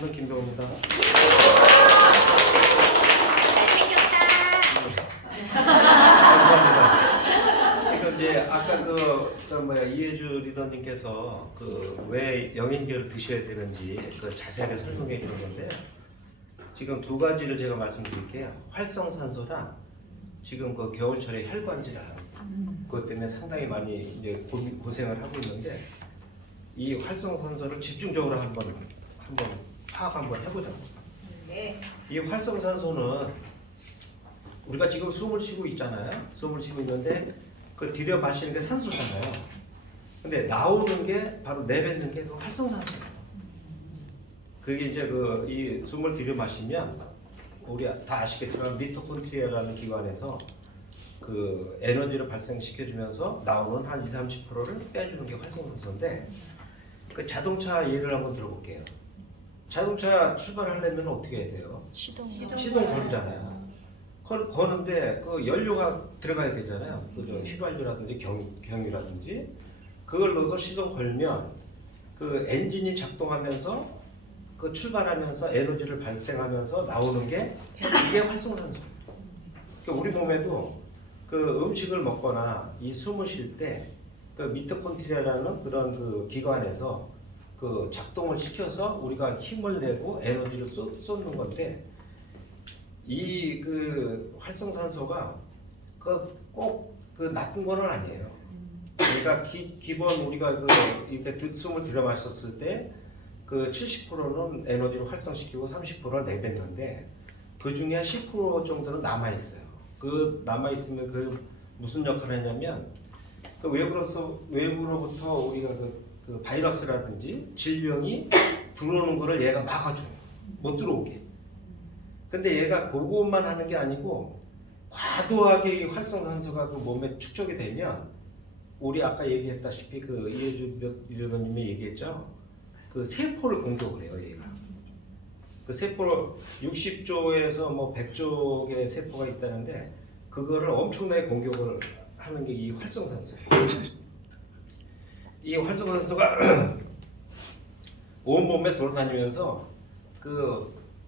저는 김병호입니다. 감사합니다. 지금 이제 아까 이혜주 리더님께서 왜 영양제를 드셔야 되는지 자세하게 설명해 주셨는데 지금 두 가지를 제가 말씀드릴게요. 활성산소랑 지금 겨울철에 혈관질환 그것 때문에 상당히 많이 이제 고생을 하고 있는데 이 활성산소를 집중적으로 한번 파악 한번 해보자고. 네. 이 활성산소는 우리가 지금 숨을 쉬고 있잖아요. 숨을 쉬고 있는데 들여 마시는 게 산소잖아요. 근데 나오는 게 바로 내뱉는 게 활성산소예요. 그게 이제 이 숨을 들여 마시면 우리 다 아시겠지만 미토콘드리아라는 기관에서 에너지를 발생시켜주면서 나오는 한 20-30%를 빼주는 게 활성산소인데 자동차 예를 한번 들어볼게요. 자동차 출발하려면 어떻게 해야 돼요? 시동 걸잖아요. 거는데 연료가 들어가야 되잖아요. 휘발유라든지 경유라든지 그걸 넣어서 시동 걸면 엔진이 작동하면서 출발하면서 에너지를 발생하면서 나오는 게 이게 활성산소예요. 그러니까 우리 몸에도 음식을 먹거나 이 숨을 쉴 때 미토콘드리아라는 그런 기관에서 작동을 시켜서 우리가 힘을 내고 에너지를 쏟는 건데 이 활성산소가 꼭 나쁜 거는 아니에요. 그러니까 기본 우리가 이때 숨을 들여 마셨을 때 70%는 에너지를 활성시키고 30%를 내뱉는데 그 중에 한 10% 정도는 남아 있어요. 남아 있으면 무슨 역할을 하냐면 외부로부터 우리가 바이러스라든지 질병이 들어오는 거를 얘가 막아줘요. 못 들어오게. 근데 얘가 그것만 하는 게 아니고 과도하게 이 활성산소가 몸에 축적이 되면 우리 아까 얘기했다시피 이혜주 리더님이 얘기했죠. 세포를 공격을 해요, 얘가. 세포를 60조에서 100조 의 세포가 있다는데 그거를 엄청나게 공격을 하는 게 이 활성산소예요. 이 활성산소가 온 몸에 돌아다니면서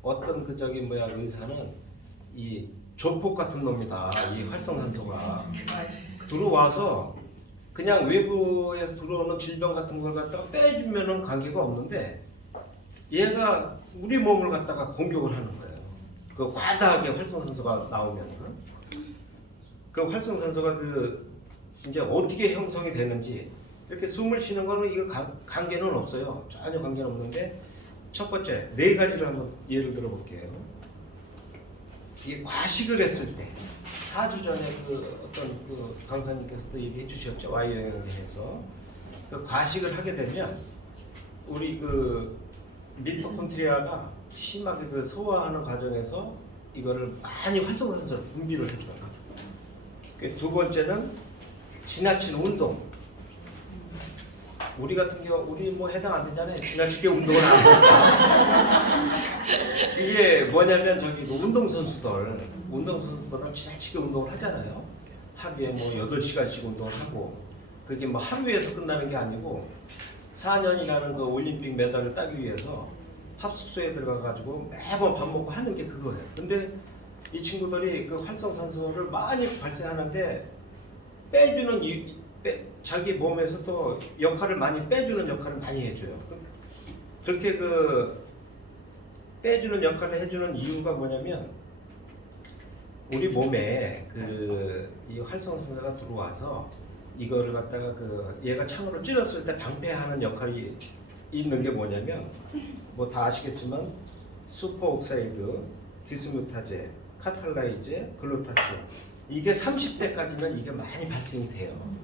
어떤 의사는 이 조폭 같은 놈이다. 이 활성산소가 들어와서 그냥 외부에서 들어오는 질병 같은 걸 갖다가 빼주면은 관계가 없는데 얘가 우리 몸을 갖다가 공격을 하는 거예요. 과다하게 활성산소가 나오면은 활성산소가 이제 어떻게 형성이 되는지 이렇게 숨을 쉬는 거는 이거 관계는 없어요. 전혀 관계는 없는데 첫 번째 4가지를 한번 예를 들어 볼게요. 이게 과식을 했을 때 4주 전에 어떤 강사님께서도 얘기해 주셨죠. Y여행에 대해서 과식을 하게 되면 우리 미토콘드리아가 심하게 소화하는 과정에서 이거를 많이 활성산소를 분비를 해줘요. 두 번째는 지나친 운동. 우리 같은 경우 우리 해당 안 되잖아요. 지나치게 운동을 안 하니까. 이게 뭐냐면 운동선수들은 지나치게 운동을 하잖아요. 하루에 8시간씩 운동을 하고 그게 하루에서 끝나는 게 아니고 4년이라는 올림픽 메달을 따기 위해서 합숙소에 들어가가지고 매번 밥 먹고 하는 게 그거예요. 근데 이 친구들이 활성산소를 많이 발생하는데 자기 몸에서 또 역할을 많이 빼주는 역할을 많이 해줘요. 그렇게 빼주는 역할을 해주는 이유가 뭐냐면 우리 몸에 이 활성산소가 들어와서 이거를 갖다가 얘가 창으로 찌렀을 때 방패하는 역할이 있는 게 뭐냐면 다 아시겠지만 슈퍼옥사이드, 디스뮤타제, 카탈라이제, 글루타치온 이게 30대까지는 이게 많이 발생이 돼요.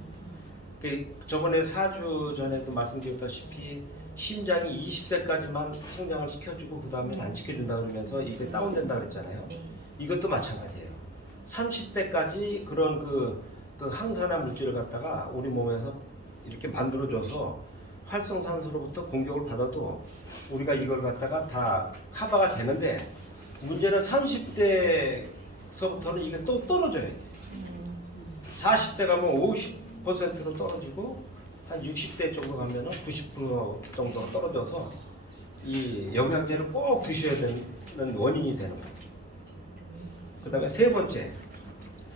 저번에 4주 전에도 말씀드렸다시피 심장이 20세까지만 성장을 시켜주고 그 다음에 안 시켜준다 그러면서 이게 다운된다 그랬잖아요. 이것도 마찬가지예요. 30대까지 그런 항산화 물질을 갖다가 우리 몸에서 이렇게 만들어줘서 활성산소로부터 공격을 받아도 우리가 이걸 갖다가 다 커버가 되는데 문제는 30대서부터는 이게 또 떨어져요. 40대 가면 50%로 떨어지고 한 60대 정도 가면은 90% 정도가 떨어져서 이 영양제를 꼭 드셔야 되는 원인이 되는 거예요. 그 다음에 세 번째,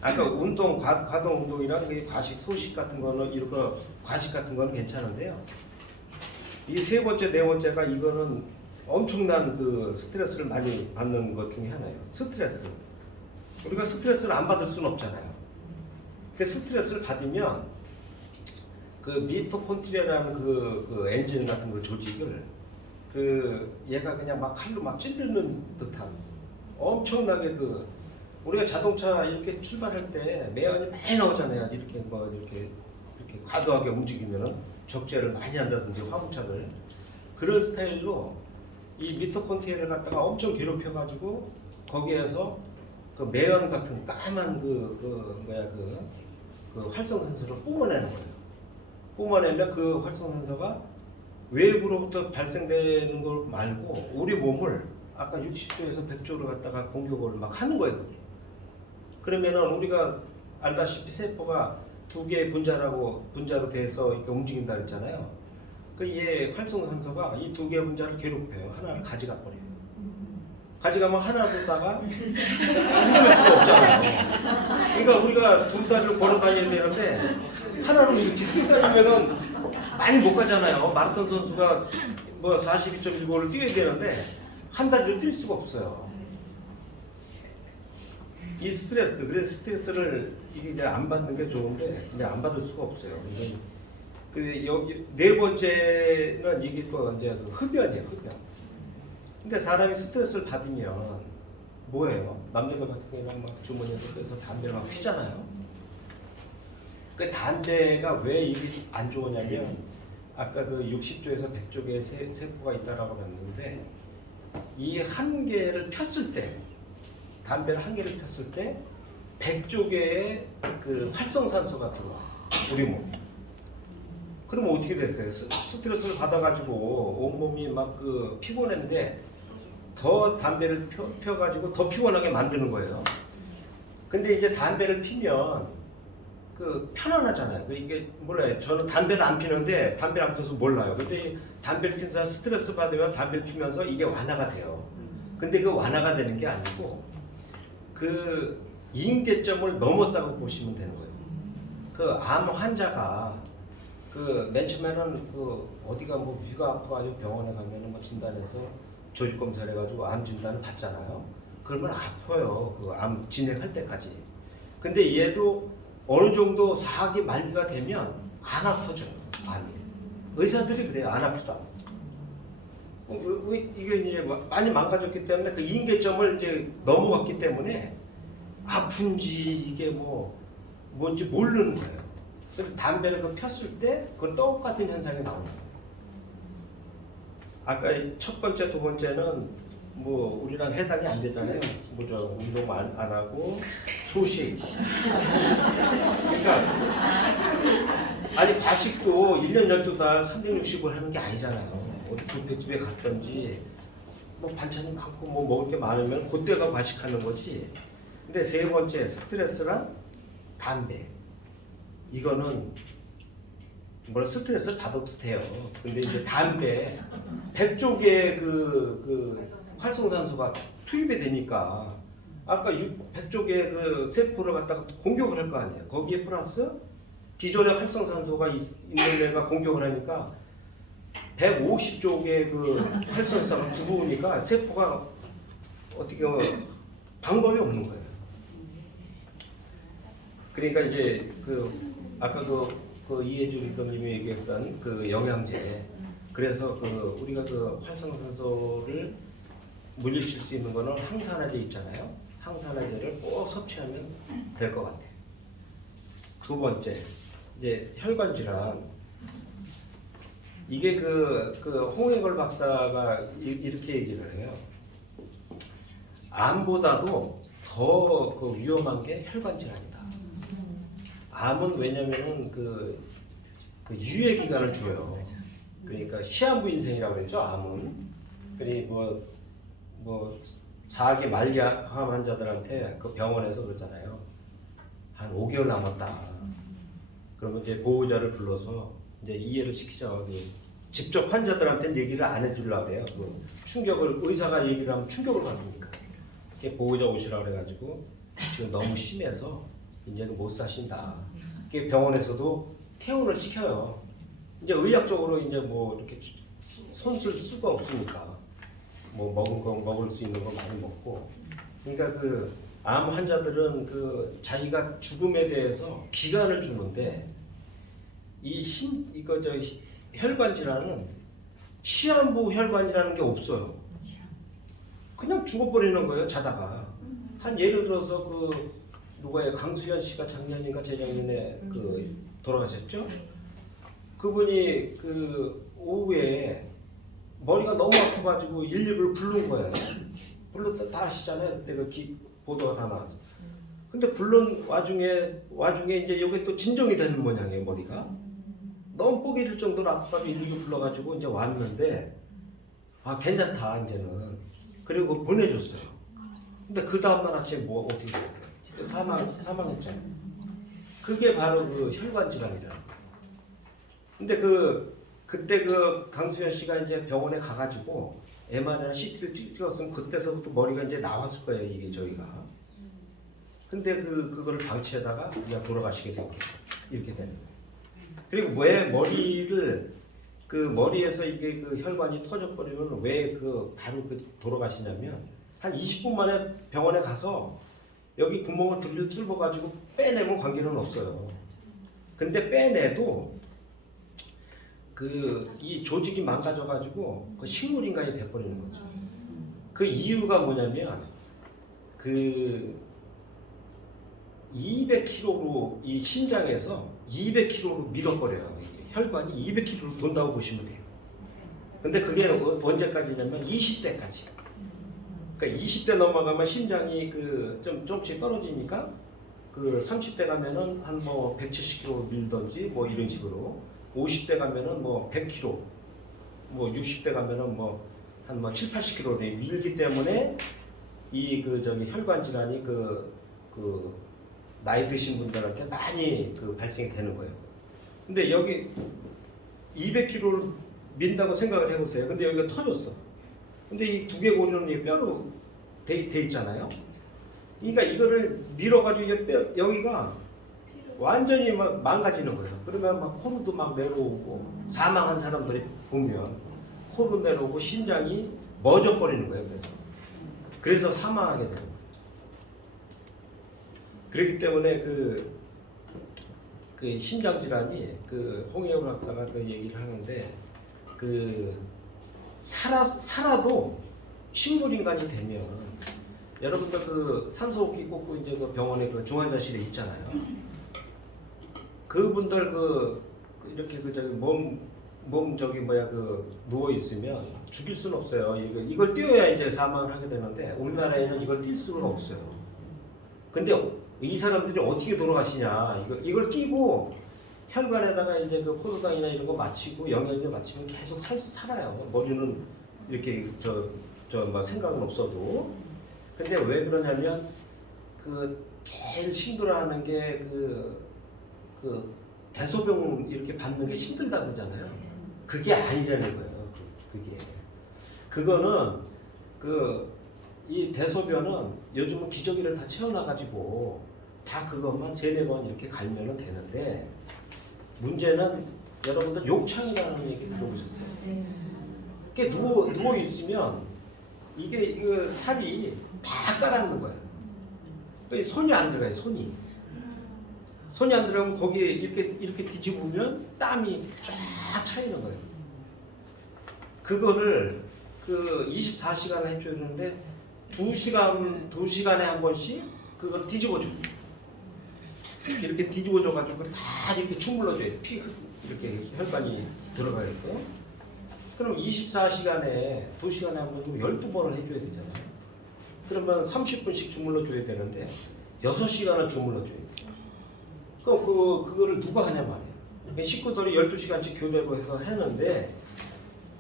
아까 운동, 과동 운동이랑 과식, 소식 같은 거는 이런 과식 같은 거는 괜찮은데요. 이 세 번째, 네 번째가 이거는 엄청난 그 스트레스를 많이 받는 것 중에 하나예요. 스트레스. 우리가 스트레스를 안 받을 수는 없잖아요. 그 스트레스를 받으면 그 미토콘드리아라는 그 엔진 같은 그 조직을 얘가 그냥 막 칼로 막 찌르는 듯한 엄청나게 우리가 자동차 이렇게 출발할 때 매연이 많이 나오잖아요. 이렇게 과도하게 움직이면은 적재를 많이 한다든지 화물차를 그런 스타일로 이 미토콘드리아를 갖다가 엄청 괴롭혀가지고 거기에서 그 매연 같은 까만 활성산소를 뿜어내는 거예요. 뿜어내면 그 활성산소가 외부로부터 발생되는 걸 말고 우리 몸을 아까 60조에서 100조를 갖다가 공격을 막 하는 거예요. 그게. 그러면은 우리가 알다시피 세포가 두 개의 분자로 돼서 이렇게 움직인다 했잖아요. 얘 활성산소가 이 두 개의 분자를 괴롭혀요. 하나를 가져가 버려요. 가져가면 하나 두다가 힘들 수가 없잖아요. 그러니까 우리가 두 다리를 걸어 다녀야 되는데 하나로 이렇게 뛰다니면은 많이 못 가잖아요. 마라톤 선수가 뭐 42.15를 뛰어야 되는데 한 다리를 뛸 수가 없어요. 이 스트레스, 그래서 스트레스를 이게 안 받는 게 좋은데 이제 안 받을 수가 없어요. 여기 네 번째는 이게 또 이제 흡연이에요, 흡연. 근데 사람이 스트레스를 받으면 뭐예요? 남자들 같은 경우는 막 주머니에 빼서 담배를 막 피잖아요. 그 담배가 왜 이게 안 좋으냐면 아까 60조에서 100조의 세포가 있다라고 했는데 이 한 개를 폈을 때 담배를 한 개를 폈을 때 100조 개의 활성산소가 들어와 우리 몸에. 그러면 어떻게 됐어요? 스트레스를 받아가지고 온몸이 막 피곤했는데 더 담배를 펴가지고 더 피곤하게 만드는 거예요. 근데 이제 담배를 피면 편안하잖아요. 이게 몰라요. 저는 담배를 안 피는데 담배를 안 펴서 몰라요. 근데 담배를 피는 사람 스트레스 받으면 담배를 피면서 이게 완화가 돼요. 근데 그 완화가 되는 게 아니고 임계점을 넘었다고 보시면 되는 거예요. 암 환자가 맨 처음에는 어디가 위가 아파가지고 병원에 가면은 진단해서 조직 검사를 해가지고 암 진단을 받잖아요. 그러면 아파요. 암 진행할 때까지. 근데 얘도 어느 정도 4기 말기가 되면 안 아파져요. 암이. 의사들이 그래요. 안 아프다. 이게 이제 많이 망가졌기 때문에 임계점을 이제 넘어갔기 때문에 아픈지 이게 뭔지 모르는 거예요. 그래서 담배를 폈을 때 똑같은 현상이 나오는 거예요. 아까 첫 번째, 두 번째는 우리랑 해당이 안 되잖아요. 운동 안 하고 소식. 그러니까 아니 과식도 1년 12달 365일 하는 게 아니잖아요. 어디 뷔페집에 갔던지 반찬이 많고 먹을 게 많으면 그때가 과식하는 거지. 근데 세 번째 스트레스랑 담배. 이거는 스트레스를 받아도 돼요. 근데 이제 담배 100조 개의 활성산소가 투입이 되니까 아까 100조 개의 세포를 갖다가 공격을 할 거 아니에요. 거기에 플러스 기존의 활성산소가 있는 애가 공격을 하니까 150조 개의 활성산소가 들어오니까 세포가 어떻게 방법이 없는 거예요. 그러니까 이제 아까 이해주 리더님이 얘기했던 영양제. 그래서 우리가 활성산소를 물리칠 수 있는 거는 항산화제 있잖아요. 항산화제를 꼭 섭취하면 될 것 같아요. 두 번째, 이제 혈관 질환. 이게 홍해걸 박사가 이렇게 얘기를 해요. 암보다도 더 위험한 게 혈관 질환이다. 암은 왜냐면은 유예 기간을 줘요. 그러니까 시한부 인생이라고 그랬죠. 암은. 그리고 4기 말기암 환자들한테 병원에서 그러잖아요. 한 5개월 남았다. 그러면 이제 보호자를 불러서 이제 이해를 시키죠. 직접 환자들한테 얘기를 안 해주려고 그래요. 그 충격을 의사가 얘기를 하면 충격을 받으니까. 이게 보호자 오시라고 그래가지고 지금 너무 심해서 이제는 못 사신다. 이게 병원에서도 퇴원을 시켜요. 이제 의학적으로 이제 뭐 이렇게 손 쓸 수가 없으니까 뭐 먹은 거 먹을 수 있는 거 많이 먹고. 그러니까 그 암 환자들은 그 자기가 죽음에 대해서 기간을 주는데 이거 저 혈관 질환은 시한부 혈관이라는 게 없어요. 그냥 죽어버리는 거예요, 자다가. 한 예를 들어서 그 누가요? 강수현 씨가 작년인가 재작년에 그 돌아가셨죠? 그분이 그 오후에 머리가 너무 아파가지고 119를 부른 거예요. 불렀다 다 아시잖아요. 그때 그 보도가 다 나와서. 근데 부른 와중에 이제 여기 또 진정이 되는 모양이에요, 머리가. 너무 뽀개질 정도로 아파서 119 불러가지고 이제 왔는데 아 괜찮다 이제는. 그리고 보내줬어요. 근데 그 다음날 아침에 뭐 어떻게 됐어요? 사망했잖아요. 그게 바로 그 혈관 질환이라. 근데 그때 그 강수현 씨가 이제 병원에 가가지고 MRI나 CT를 찍었으면 그때서부터 머리가 이제 나왔을 거예요, 이게 저희가. 근데 그거를 방치하다가 그냥 돌아가시게 생겨. 이렇게 되는 거예요. 그리고 왜 그 머리에서 이게 그 혈관이 터져버리면 왜 바로 돌아가시냐면 한 20분 만에 병원에 가서 여기 구멍을 뚫어가지고 빼내면 관계는 없어요. 근데 빼내도 이 조직이 망가져가지고 그 식물인간이 돼버리는 거죠. 그 이유가 뭐냐면 200kg로 이 심장에서 200kg로 밀어버려요. 혈관이 200kg로 돈다고 보시면 돼요. 근데 그게 언제까지냐면 20대까지. 그러니까 20대 넘어가면 심장이 조금씩 떨어지니까 30대 가면은 한 뭐 170kg 밀던지 뭐 이런 식으로 50대 가면은 뭐 100kg 뭐 60대 가면은 뭐 한 7, 80kg 밀기 때문에 혈관 질환이 나이 드신 분들한테 많이 발생이 되는 거예요. 근데 여기 200kg를 민다고 생각을 해보세요. 근데 여기가 터졌어. 근데 이 두개골이는 이 뼈로 돼 있잖아요. 그러니까 이거를 밀어가지고 여기가 완전히 막 망가지는 거예요. 그러면 막 코로도 막 내려오고 사망한 사람들이 보면 코로 내려오고 심장이 멎어버리는 거예요. 그래서 사망하게 되는 거예요. 그렇기 때문에 그 심장 질환이 홍혜영 박사가 얘기를 하는데 살아도 식물 인간이 되면 여러분들 산소호흡기 꽂고 이제 병원에 중환자실에 있잖아요. 그분들 이렇게 몸 누워 있으면 죽일 수는 없어요. 이걸 띄워야 이제 사망을 하게 되는데 우리나라에는 이걸 띌 수가 없어요. 근데 이 사람들이 어떻게 돌아가시냐? 이걸 끼고 혈관에다가 이제 포도당이나 이런 거 맞히고 영양제 맞히면 계속 살아요. 머리는 이렇게 생각은 없어도. 근데 왜 그러냐면 제일 힘들어하는 게 대소변 이렇게 받는 게 힘들다 그러잖아요. 그게 아니라는 거예요. 그거는 이 대소변은 요즘은 기저귀를 다 채워놔가지고 다 그것만 3-4번 이렇게 갈면은 되는데 문제는 여러분들 욕창이라는 얘기 들어보셨어요? 이렇게 누워 있으면 이게 살이 다 깔아앉는 거예요. 손이 안 들어가요. 손이 안 들어가면 거기에 이렇게 뒤집으면 땀이 쫙 차이는 거예요. 그거를 24시간을 해줘야 되는데 2시간에 한 번씩 그걸 뒤집어줘. 이렇게 뒤집어줘가지고 다 이렇게 주물러줘요. 피 이렇게 혈관이 들어가게끔. 그럼 24시간에 2시간에 한 번 12번을 해줘야 되잖아요. 그러면 30분씩 주물러줘야 되는데 6시간을 주물러줘야 돼요. 그럼 그거를 누가 하냐 말이에요. 식구들이 12시간씩 교대로 해서 하는데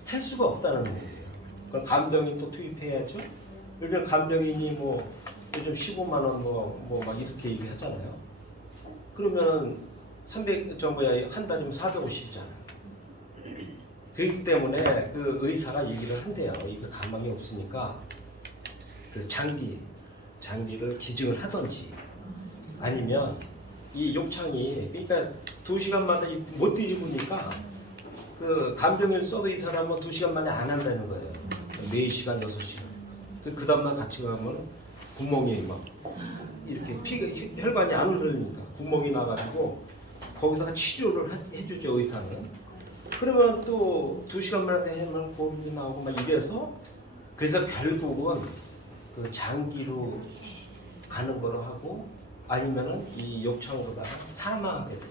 할 수가 없다는 거예요. 그럼 간병인 또 투입해야죠. 요즘 간병인이 요즘 15만 원 막 이렇게 얘기하잖아요. 그러면 한 달이면 450이잖아요. 그렇기 때문에 그 의사가 얘기를 한대요. 이거 가망이 없으니까 그 장기를 기증을 하든지 아니면 이 욕창이 그러니까 2시간마다 못 뒤집으니까 그 간병인을 써도 이 사람은 2시간 만에 안 한다는 거예요. 4시간, 6시간. 그 다음날 같이 가면 구멍이 막 이렇게 피가 혈관이 안 흐르니까 구멍이 나가지고 거기다가 치료를 해주죠 의사는. 그러면 또 2시간 만에 하면 고름이 나오고 막 이래서 그래서 결국은 그 장기로 가는 거로 하고 아니면은 이 욕창으로다가 사망하게 돼요.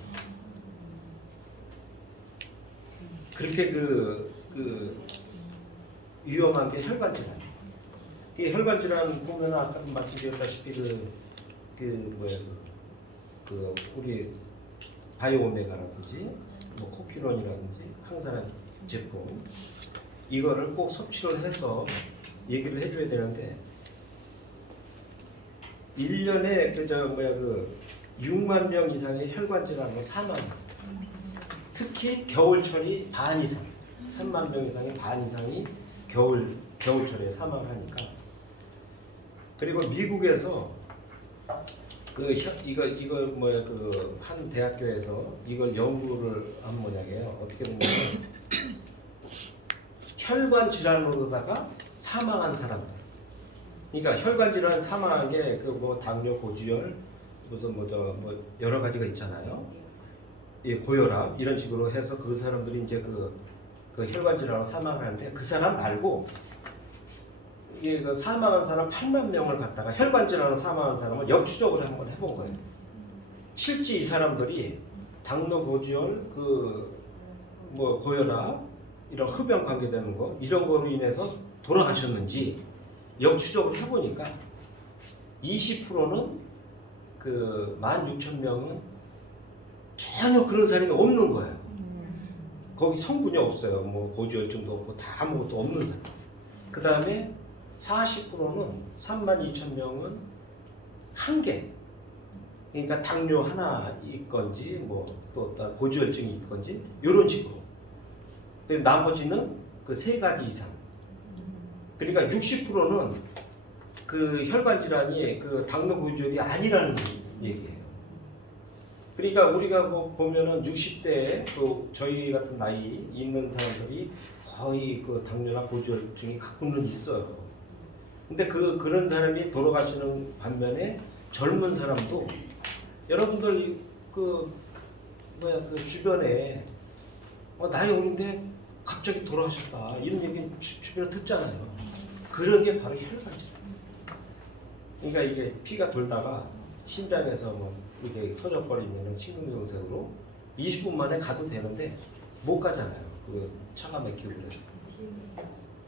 그렇게 그 위험한 게 혈관 질환. 이 혈관 질환 보면 아까도 말씀드렸다시피 그 우리 바이오오메가라든지 뭐 코큐론이라든지 항산화 제품 이거를 꼭 섭취를 해서 얘기를 해줘야 되는데 1년에 그 6만 명 이상의 혈관 질환으로 사망. 특히 겨울철이 반 이상, 3만 명 이상의 반 이상이 겨울철에 사망하니까. 그리고 미국에서 이거 뭐야 그 한 대학교에서 이걸 연구를 한 모양이에요. 어떻게 됐냐면 혈관 질환으로다가 사망한 사람들. 그러니까 혈관 질환 사망한 게 그 뭐 당뇨, 고지혈, 무슨 뭐 여러 가지가 있잖아요. 이 고혈압 이런 식으로 해서 그 사람들이 이제 그 혈관 질환으로 사망하는데 그 사람 말고 이게 그 사망한 사람 8만 명을 갖다가 혈관 질환으로 사망한 사람을 역추적으로 한번 해본 거예요. 실제 이 사람들이 당뇨, 고지혈, 그 뭐 고혈압 이런 흡연 관계되는 거 이런 거로 인해서 돌아가셨는지 역추적으로 해보니까 20%는 그 16,000명은 전혀 그런 사람이 없는 거예요. 거기 성분이 없어요. 뭐 고지혈증도 없고 다 아무것도 없는 사람. 그 다음에 40%는 32,000명은 한 개. 그러니까 당뇨 하나 있건지 뭐또 고지혈증이 있건지 이런 식으로. 나머지는 그 3가지 이상. 그러니까 60%는 그 혈관 질환이 그 당뇨 고지혈이 아니라는 얘기예요. 그러니까 우리가 뭐 보면은 60대에 그 저희 같은 나이 있는 사람들이 거의 그 당뇨나 고지혈증이 갖고는 있어요. 근데 그런 사람이 돌아가시는 반면에 젊은 사람도 여러분들 그 주변에 나이 어린데 갑자기 돌아가셨다 이런 얘기 주변에 듣잖아요. 그런 게 바로 혈관 질환. 그러니까 이게 피가 돌다가 심장에서 뭐 이게 터져버리면 심근경색으로 20분 만에 가도 되는데 못 가잖아요. 그 차가 막히고 그래서.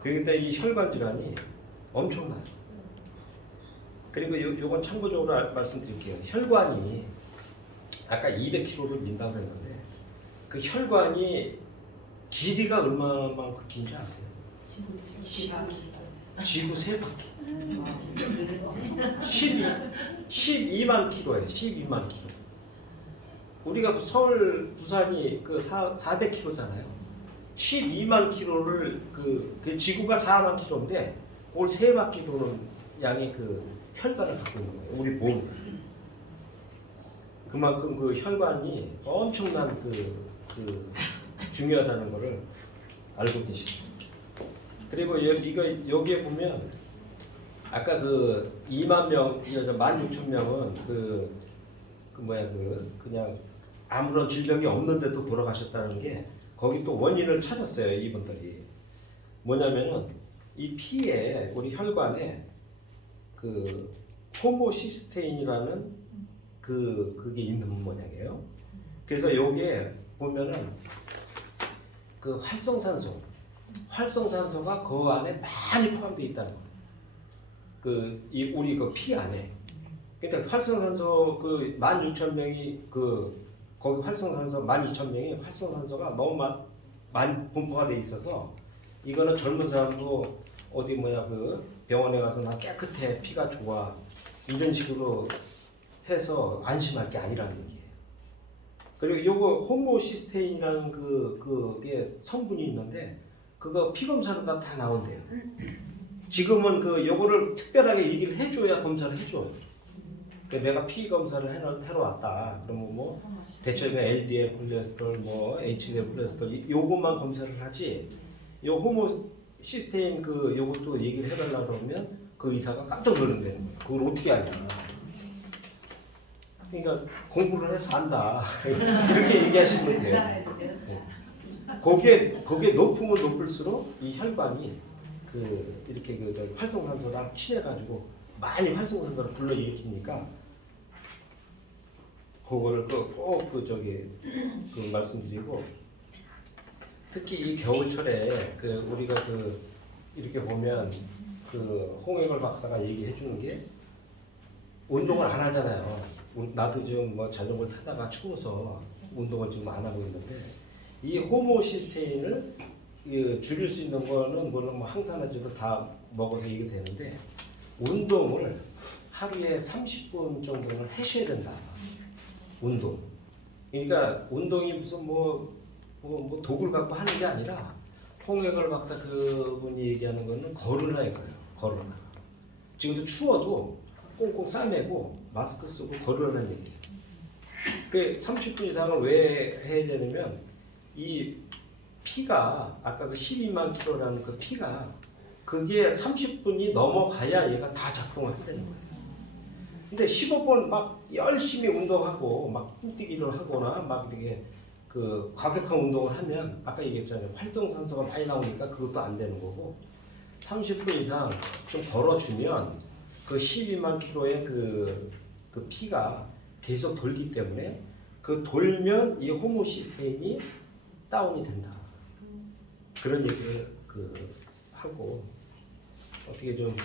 그러니까 이 혈관 질환이 엄청나요. 그리고 요건 참고적으로 말씀드릴게요. 혈관이 아까 200km를 민다고 했는데 그 혈관이 길이가 얼마만큼 긴지 아세요? 지구 3바퀴. 12만 킬로예요. 12만 킬로. 우리가 서울, 부산이 그 400km잖아요. 12만 킬로를 그 지구가 4만 킬로인데 그걸 3바퀴 도는 양의 그 혈관을 갖고 있는 거예요. 우리 몸. 그만큼 그 혈관이 엄청난 그 중요하다는 거를 알고 계십니다. 그리고 여기에 보면 아까 그 2만 명, 16,000명은 그냥 아무런 질병이 없는데도 돌아가셨다는 게 거기 또 원인을 찾았어요. 이분들이 뭐냐면은 이 피에 우리 혈관에 그 호모시스테인이라는 그게 있는 모양이에요. 그래서 여기에 보면은 그 활성산소가 그 안에 많이 포함되어 있다는 거예요. 우리 그 피 안에. 그러니까 활성산소 그 16,000명이 거기 활성산소 12,000명이 활성산소가 너무 많이 분포가 돼 있어서 이거는 젊은 사람도 어디 병원에 가서 나 깨끗해 피가 좋아 이런 식으로 해서 안심할 게 아니라는 얘기예요. 그리고 요거 호모시스테인이라는 그게 성분이 있는데 그거 피 검사로 다 나온대요. 지금은 그 요거를 특별하게 얘기를 해줘야 검사를 해줘요. 내가 피 검사를 해러 왔다. 그러면 뭐 대체로 LDL 콜레스테롤, 뭐 HDL 콜레스테롤 요것만 검사를 하지. 요 호모시스테인 그 요것도 얘기를 해달라 그러면 그 의사가 깜짝 놀란다는 거예요. 그걸 어떻게 하냐. 그러니까 공부를 해서 안다. 이렇게 얘기하시면 돼요. 거기에 높으면 높을수록 이 혈관이 그 이렇게 그 활성산소랑 친해가지고 많이 활성산소를 불러일으키니까 그거를 꼭 그 말씀드리고 특히 이 겨울철에 그 우리가 그 이렇게 보면 그 홍해걸 박사가 얘기해 주는 게 운동을 안 하잖아요. 나도 지금 뭐 자전거 타다가 추워서 운동을 지금 안 하고 있는데 이 호모시스테인을 줄일 수 있는 거는 물론 뭐 항산화제도 다 먹어서 이게 되는데 운동을 하루에 30분 정도는 하셔야 된다. 운동. 그러니까 운동이 무슨 뭐 독을 갖고 하는 게 아니라 홍해걸 박사 그분이 얘기하는 거는 걸으라 이거예요. 걸으라. 지금도 추워도 꽁꽁 싸매고 마스크 쓰고 걸으라는 얘기예요. 그 30분 이상을 왜 해야 되냐면 이 피가 아까 그 12만 킬로라는 그 피가 그게 30분이 넘어가야 얘가 다 작동을 한다는 거예요. 근데 15분 막 열심히 운동하고 막 뛰기를 하거나 막 이렇게 그 과격한 운동을 하면 아까 얘기했잖아요. 활동산소가 많이 나오니까 그것도 안 되는 거고 30분 이상 좀 걸어주면 그 12만 킬로의 그 피가 계속 돌기 때문에 그 돌면 이 호모시스테인이 다운이 된다. 그런 얘기를 하고 어떻게 좀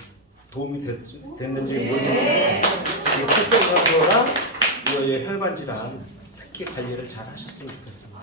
도움이 됐는지 모르겠는데 활동산소랑 혈관 질환 특히 관리를 잘 하셨으면 좋겠습니다.